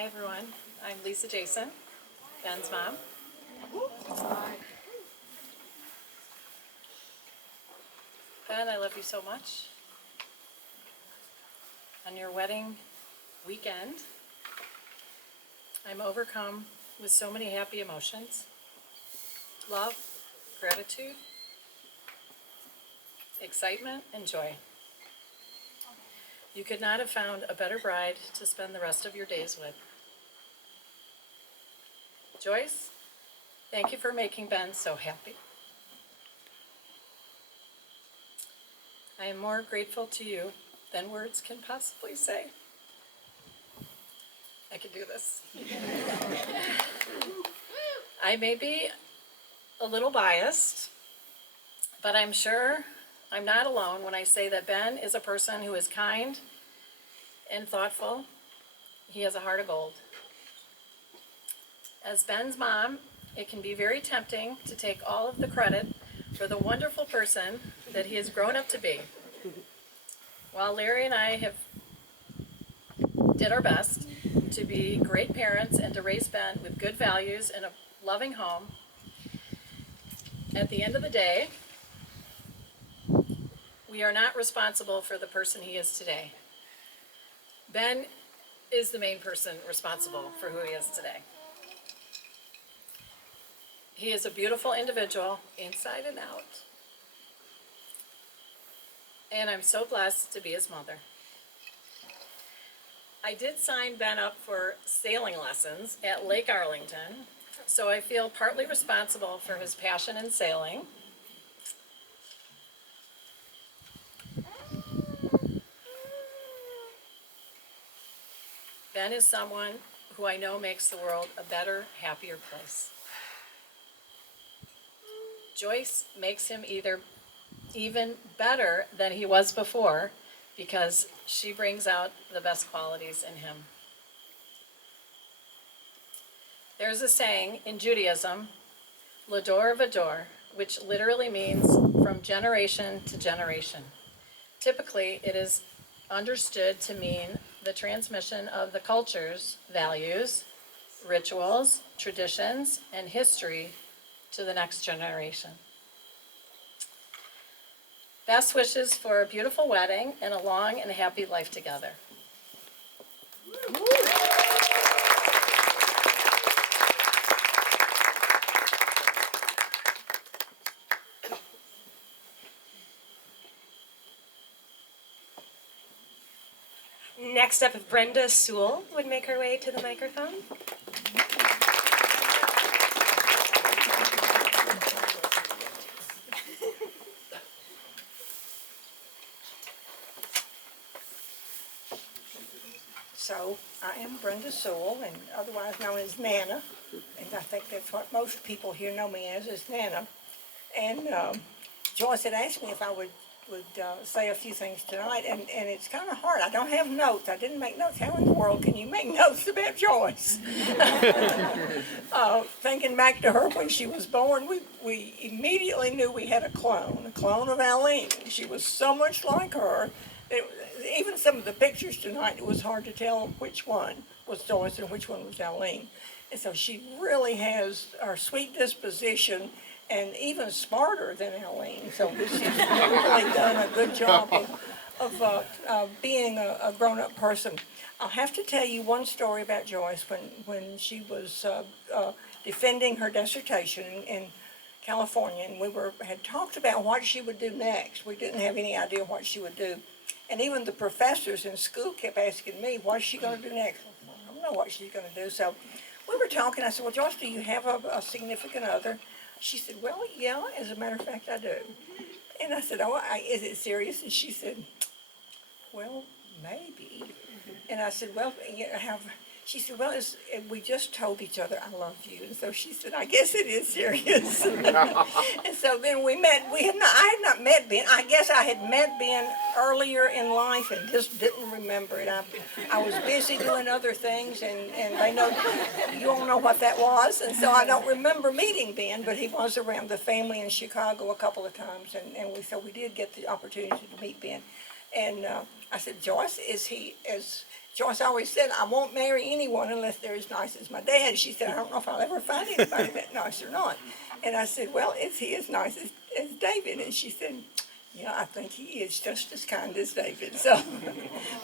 Hi everyone, I'm Lisa Jason, Ben's mom. Ben, I love you so much. On your wedding weekend, I'm overcome with so many happy emotions. Love, gratitude, excitement, and joy. You could not have found a better bride to spend the rest of your days with. Joyce, thank you for making Ben so happy. I am more grateful to you than words can possibly say. I can do this. I may be a little biased, but I'm sure I'm not alone when I say that Ben is a person who is kind and thoughtful. He has a heart of gold. As Ben's mom, it can be very tempting to take all of the credit for the wonderful person that he has grown up to be. While Larry and I have did our best to be great parents and to raise Ben with good values and a loving home, at the end of the day, we are not responsible for the person he is today. Ben is the main person responsible for who he is today. He is a beautiful individual, inside and out. And I'm so blessed to be his mother. I did sign Ben up for sailing lessons at Lake Arlington, so I feel partly responsible for his passion in sailing. Ben is someone who I know makes the world a better, happier place. Joyce makes him even better than he was before because she brings out the best qualities in him. There's a saying in Judaism, Lador Vador, which literally means from generation to generation. Typically, it is understood to mean the transmission of the cultures, values, rituals, traditions, and history to the next generation. Best wishes for a beautiful wedding and a long and happy life together. Next up, if Brenda Sewell would make her way to the microphone. So I am Brenda Sewell, and otherwise known as Nana, and I think that's what most people here know me as, is Nana. And Joyce had asked me if I would say a few things tonight, and it's kind of hard. I don't have notes. I didn't make notes. How in the world can you make notes about Joyce? Thinking back to her when she was born, we immediately knew we had a clone of Aline. She was so much like her. Even some of the pictures tonight, it was hard to tell which one was Joyce and which one was Aline. And so she really has our sweet disposition and even smarter than Aline. So she's really done a good job of being a grown-up person. I'll have to tell you one story about Joyce when she was defending her dissertation in California, and we had talked about what she would do next. We didn't have any idea what she would do. And even the professors in school kept asking me, what's she going to do next? I don't know what she's going to do. So we were talking. I said, well, Joyce, do you have a significant other? She said, well, yeah, as a matter of fact, I do. And I said, oh, is it serious? And she said, well, maybe. And I said, well, she said, well, we just told each other, I love you. And so she said, I guess it is serious. And so then we met. I had not met Ben. I guess I had met Ben earlier in life and just didn't remember it. I was busy doing other things, and they know, you all know what that was. And so I don't remember meeting Ben, but he was around the family in Chicago a couple of times. So we did get the opportunity to meet Ben. And I said, Joyce, Joyce always said, I won't marry anyone unless they're as nice as my dad. She said, I don't know if I'll ever find anybody that nice or not. And I said, well, is he as nice as David? And she said, yeah, I think he is just as kind as David. So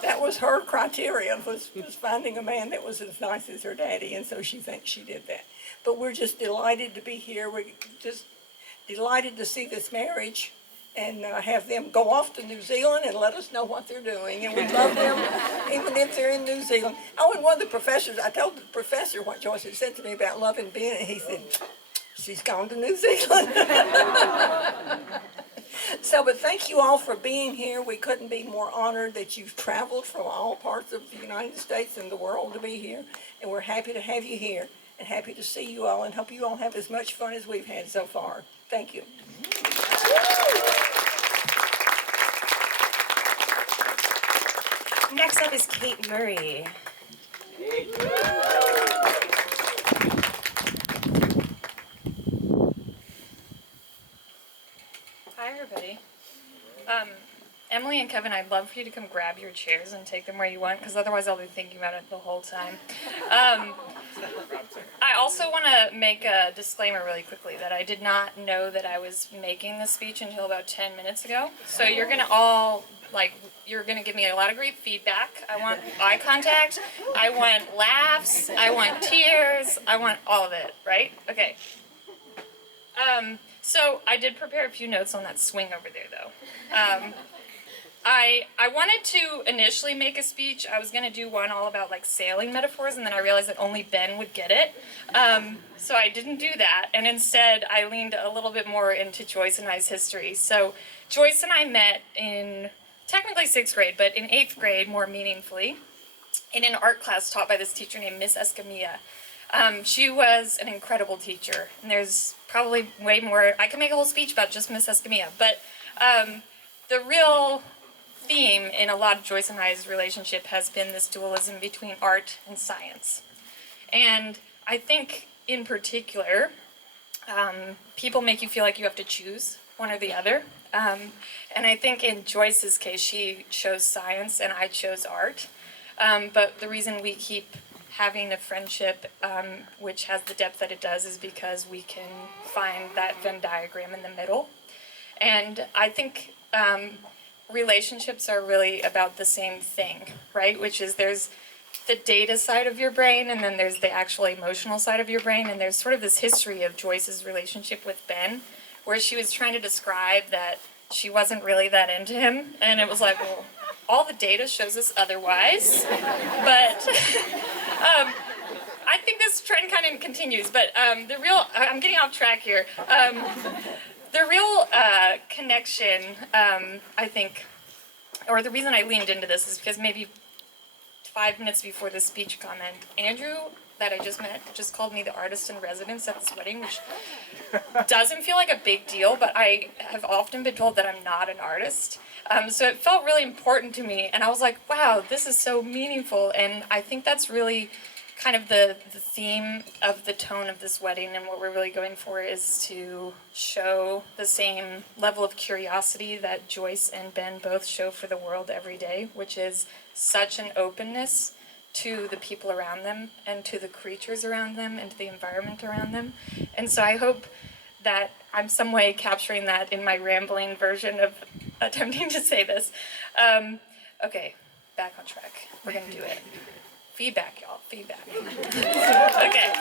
that was her criteria, was finding a man that was as nice as her daddy, and so she thinks she did that. But we're just delighted to be here. We're just delighted to see this marriage and have them go off to New Zealand and let us know what they're doing. And we love them, even if they're in New Zealand. Oh, and one of the professors, I told the professor what Joyce had said to me about loving Ben, and he said, she's gone to New Zealand. So, but thank you all for being here. We couldn't be more honored that you've traveled from all parts of the United States and the world to be here. And we're happy to have you here and happy to see you all and hope you all have as much fun as we've had so far. Thank you. Next up is Kate Murray. Hi, everybody. Emily and Kevin, I'd love for you to come grab your chairs and take them where you want, because otherwise I'll be thinking about it the whole time. I also want to make a disclaimer really quickly that I did not know that I was making this speech until about 10 minutes ago. So you're going to all, you're going to give me a lot of great feedback. I want eye contact. I want laughs. I want tears. I want all of it, right? Okay. So I did prepare a few notes on that swing over there, though. I wanted to initially make a speech. I was going to do one all about sailing metaphors, and then I realized that only Ben would get it. So I didn't do that, and instead I leaned a little bit more into Joyce and I's history. So Joyce and I met in technically 6th grade, but in 8th grade more meaningfully, in an art class taught by this teacher named Miss Escamilla. She was an incredible teacher, and there's probably way more. I can make a whole speech about just Miss Escamilla, but the real theme in a lot of Joyce and I's relationship has been this dualism between art and science. And I think, in particular, people make you feel like you have to choose one or the other. And I think in Joyce's case, she chose science and I chose art. But the reason we keep having a friendship which has the depth that it does is because we can find that Venn diagram in the middle. And I think relationships are really about the same thing, right? Which is there's the data side of your brain and then there's the actual emotional side of your brain. And there's sort of this history of Joyce's relationship with Ben where she was trying to describe that she wasn't really that into him. And it was like, well, all the data shows us otherwise. But I think this trend kind of continues. But I'm getting off track here. The real connection, I think, or the reason I leaned into this is because maybe 5 minutes before the speech comment, Andrew, that I just met, just called me the artist in residence at this wedding, which doesn't feel like a big deal, but I have often been told that I'm not an artist. So it felt really important to me, and I was like, wow, this is so meaningful, and I think that's really kind of the theme of the tone of this wedding, and what we're really going for is to show the same level of curiosity that Joyce and Ben both show for the world every day, which is such an openness to the people around them and to the creatures around them and to the environment around them. And so I hope that I'm some way capturing that in my rambling version of attempting to say this. Okay, back on track. We're gonna do it. Feedback, y'all, feedback. Okay.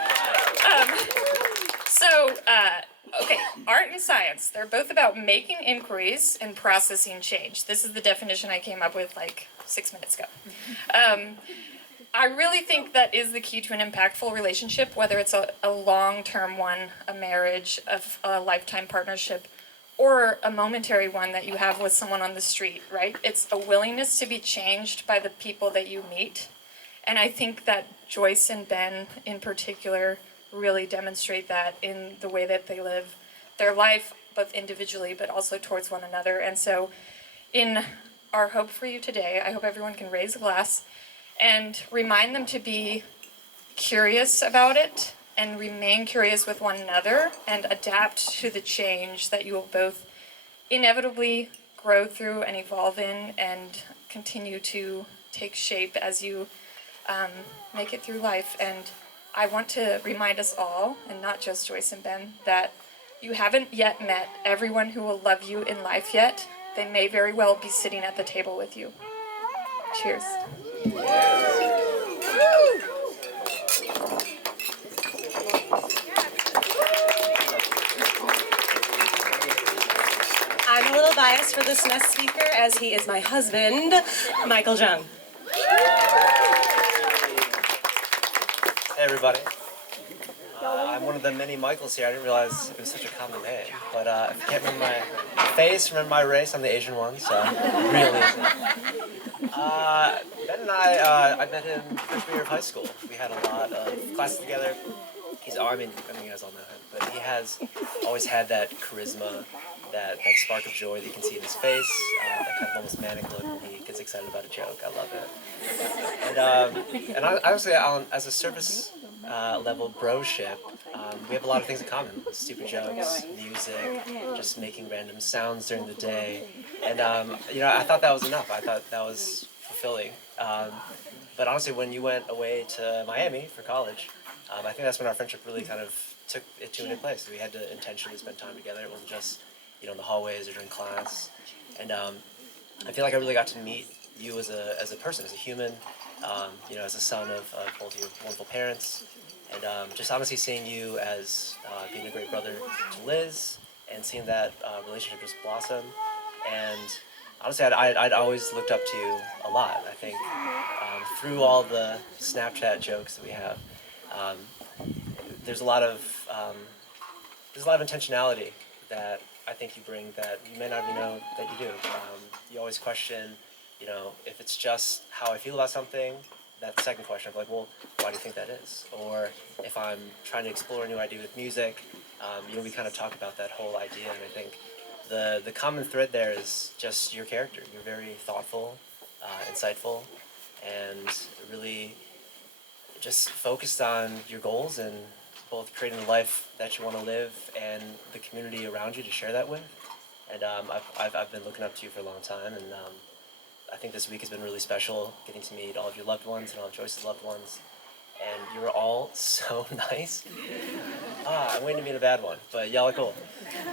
Okay, art and science, they're both about making inquiries and processing change. This is the definition I came up with 6 minutes ago. I really think that is the key to an impactful relationship, whether it's a long-term one, a marriage, a lifetime partnership, or a momentary one that you have with someone on the street, right? It's a willingness to be changed by the people that you meet. And I think that Joyce and Ben in particular really demonstrate that in the way that they live their life, both individually but also towards one another. And so in our hope for you today, I hope everyone can raise a glass and remind them to be curious about it and remain curious with one another and adapt to the change that you will both inevitably grow through and evolve in and continue to take shape as you make it through life. And I want to remind us all, and not just Joyce and Ben, that you haven't yet met everyone who will love you in life yet. They may very well be sitting at the table with you. Cheers. I'm a little biased for this next speaker as he is my husband, Michael Jung. Hey everybody. I'm one of the many Michaels here. I didn't realize it was such a common name. But if you can't remember my face, remember my race, I'm the Asian one, so really easy. Ben and I met him freshman year of high school. We had a lot of classes together. I mean you guys all know him, but he has always had that charisma, that spark of joy that you can see in his face, that kind of almost manic look when he gets excited about a joke. I love it. And I would say, as a service level broship, we have a lot of things in common. Stupid jokes, music, just making random sounds during the day. And, I thought that was enough. I thought that was fulfilling. But honestly, when you went away to Miami for college, I think that's when our friendship really kind of took it to a new place. We had to intentionally spend time together. It wasn't just, in the hallways or during class. And I feel like I really got to meet you as a person, as a human, as a son of both your wonderful parents. And just honestly seeing you as being a great brother to Liz and seeing that relationship just blossom. And honestly, I'd always looked up to you a lot. I think through all the Snapchat jokes that we have, there's a lot of intentionality that I think you bring that you may not even know that you do. You always question, if it's just how I feel about something. That second question of like, well, why do you think that is? Or if I'm trying to explore a new idea with music, we kind of talk about that whole idea, and I think the common thread there is just your character. You're very thoughtful, insightful, and really just focused on your goals and both creating the life that you want to live and the community around you to share that with. And I've been looking up to you for a long time, and I think this week has been really special, getting to meet all of your loved ones and all of Joyce's loved ones. And you were all so nice. I'm waiting to meet a bad one, but y'all are cool.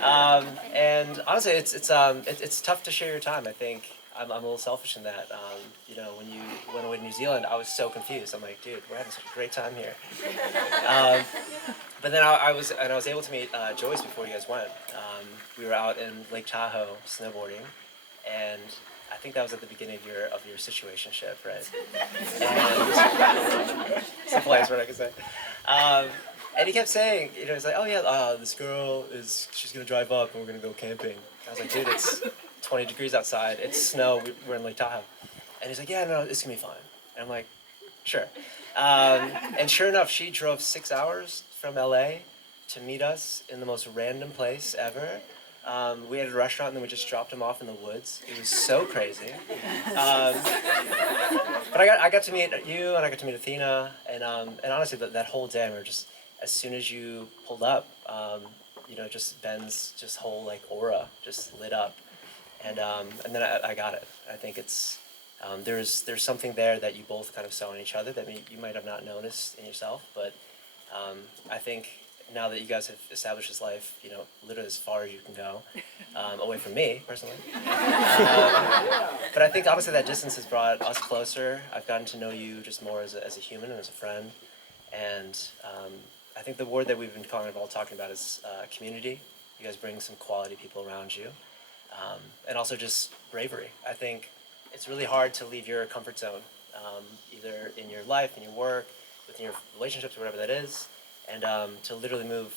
And honestly, it's tough to share your time. I think I'm a little selfish in that. When you went away to New Zealand, I was so confused. I'm like, dude, we're having such a great time here. But then I was able to meet Joyce before you guys went. We were out in Lake Tahoe snowboarding, and I think that was at the beginning of your situationship, right? And it's the place where I can say. And he kept saying, he's like, oh yeah, this girl she's gonna drive up and we're gonna go camping. I was like, dude, it's 20 degrees outside, it's snow, we're in Lake Tahoe. And he's like, yeah, no, it's gonna be fine. And I'm like, sure. And sure enough, she drove 6 hours from LA to meet us in the most random place ever. We had a restaurant and then we just dropped him off in the woods. It was so crazy. But I got to meet you and I got to meet Athena, and honestly that whole day, we were just, as soon as you pulled up, just Ben's just whole like aura just lit up, and then I got it. I think it's there's something there that you both kind of saw in each other that you might have not noticed in yourself, but I think now that you guys have established this life, literally as far as you can go, away from me, personally. But I think honestly that distance has brought us closer. I've gotten to know you just more as a human and as a friend. And I think the word that we've been talking about is community. You guys bring some quality people around you. And also just bravery. I think it's really hard to leave your comfort zone, either in your life, in your work, within your relationships, whatever that is. And to literally move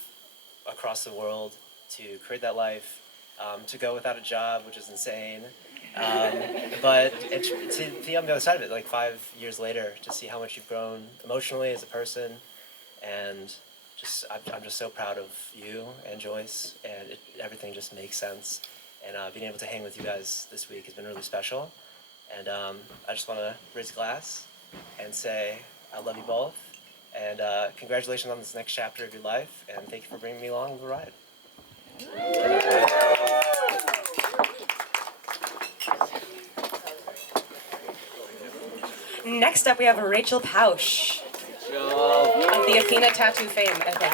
across the world, to create that life, to go without a job, which is insane. But to be on the other side of it, like 5 years later, to see how much you've grown emotionally as a person, and I'm just so proud of you and Joyce, and everything just makes sense. And being able to hang with you guys this week has been really special. And I just want to raise a glass and say I love you both. And congratulations on this next chapter of your life, and thank you for bringing me along the ride. Next up, we have Rachel Pausch of the Athena tattoo fame, I think.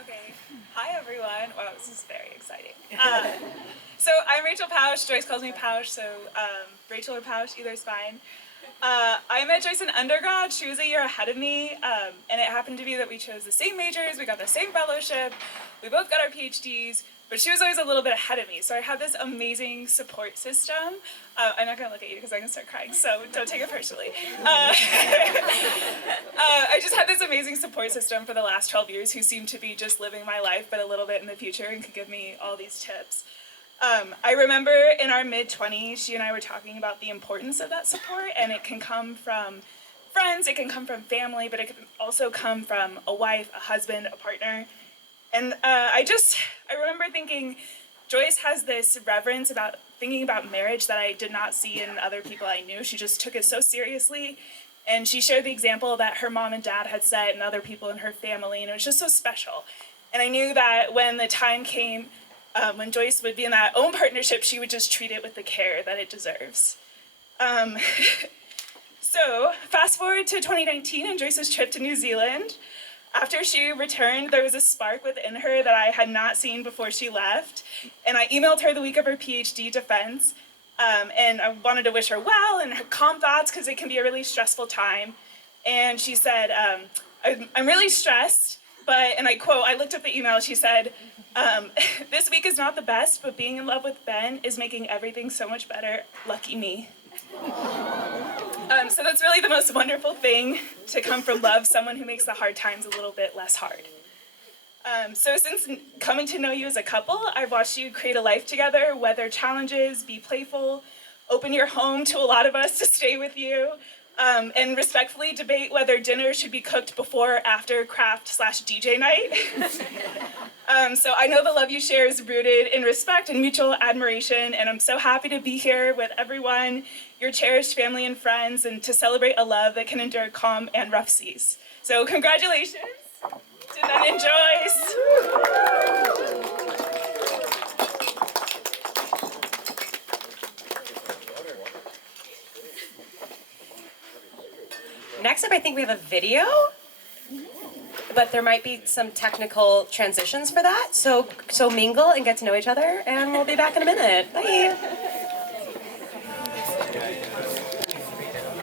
Okay. Hi, everyone. Wow, this is very exciting. So I'm Rachel Pausch. Joyce calls me Pausch, so Rachel or Pausch, either is fine. I met Joyce in undergrad. She was a year ahead of me, and it happened to be that we chose the same majors. We got the same fellowship. We both got our PhDs, but she was always a little bit ahead of me. So I had this amazing support system. I'm not going to look at you because I'm going to start crying, so don't take it personally. I just had this amazing support system for the last 12 years who seemed to be just living my life, but a little bit in the future, and could give me all these tips. I remember in our mid-20s, she and I were talking about the importance of that support, and it can come from friends, it can come from family, but it can also come from a wife, a husband, a partner. And I remember thinking, Joyce has this reverence about thinking about marriage that I did not see in other people I knew. She just took it so seriously. And she shared the example that her mom and dad had set and other people in her family, and it was just so special. And I knew that when the time came, when Joyce would be in that own partnership, she would just treat it with the care that it deserves. So fast forward to 2019 and Joyce's trip to New Zealand. After she returned, there was a spark within her that I had not seen before she left. And I emailed her the week of her PhD defense. And I wanted to wish her well and her calm thoughts because it can be a really stressful time. And she said, I'm really stressed, but, and I quote, I looked up the email, she said, this week is not the best, but being in love with Ben is making everything so much better. Lucky me. So that's really the most wonderful thing to come from love, someone who makes the hard times a little bit less hard. So since coming to know you as a couple, I've watched you create a life together, weather challenges, be playful, open your home to a lot of us to stay with you, and respectfully debate whether dinner should be cooked before or after craft/DJ night. So I know the love you share is rooted in respect and mutual admiration, and I'm so happy to be here with everyone, your cherished family and friends, and to celebrate a love that can endure calm and rough seas. So congratulations to Ben and Joyce. Next up, I think we have a video, but there might be some technical transitions for that. So mingle and get to know each other, and we'll be back in a minute. Bye.